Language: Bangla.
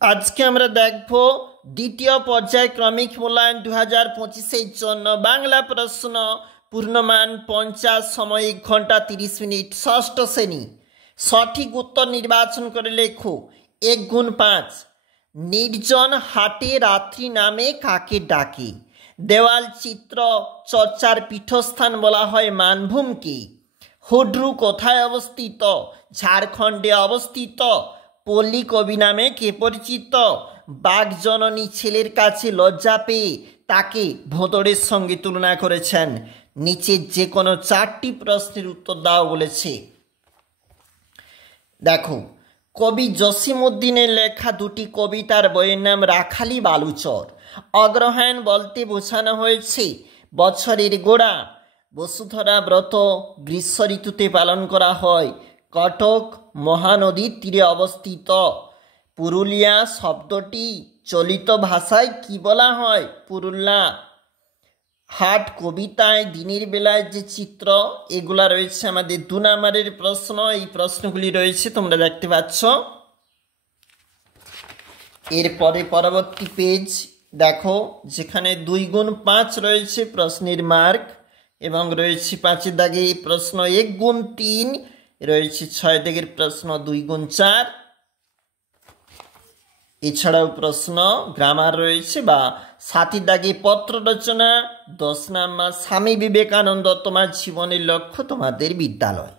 আজকে আমরা দেখব দ্বিতীয় পর্যায়ক্রমিক মূল্যায়ন 2025-এর জন্য বাংলা প্রশ্ন পূর্ণমান 50 সময় 1 ঘন্টা 30 মিনিট ষষ্ঠ শ্রেণী। সঠিক উত্তর নির্বাচন করে লেখো। 1 গুণ 5। নির্জন হাটে রাত্রি নামে কাকে ডাকে? দেওয়াল চিত্র চর্চার পীঠস্থান বলা হয় মানভূমকে। হুড্রু কোথায় অবস্থিত? ঝাড়খণ্ডে অবস্থিত। পল্লী কবি নামে কে পরিচিত? বাঘজননী ছেলের কাছে লজ্জা পেয়ে তাকে ভোঁদড়ের সঙ্গে তুলনা করেছেন। নিচের যে কোনো 4টি প্রশ্নের উত্তর দাও বলেছে। দেখো, কবি জসিমউদ্দিনের লেখা 2টি কবিতার বইয়ের নাম রাখালি বালুচর। অগ্রহায়ণ বলতে বোঝানো হয়েছে বছরের গোড়া। বসুধরা ব্রত গ্রীষ্ম ঋতুতে পালন করা হয়। কটক মহানদীর তীরে অবস্থিত। পুরুলিয়া শব্দটি চলিত ভাষায় কি বলা হয়? পুরুল্লা। হাট কবিতায় দিনের বেলায় যে চিত্র, এগুলা রয়েছে আমাদের 2 নম্বরের প্রশ্ন। এই প্রশ্নগুলি রয়েছে, তোমরা দেখতে পাচ্ছ। এরপরে পরবর্তী পেজ দেখো, যেখানে 2 গুণ 5 রয়েছে প্রশ্নের মার্ক, এবং রয়েছে 5 দাগে প্রশ্ন 1 গুণ 3, রয়েছে 6 দাগের প্রশ্ন 2 গুণ 4। এছাড়াও প্রশ্ন গ্রামার রয়েছে, বা 7 দাগে পত্র রচনা। 10 নম্বর স্বামী বিবেকানন্দ তোমার জীবনের লক্ষ্য তোমাদের বিদ্যালয়।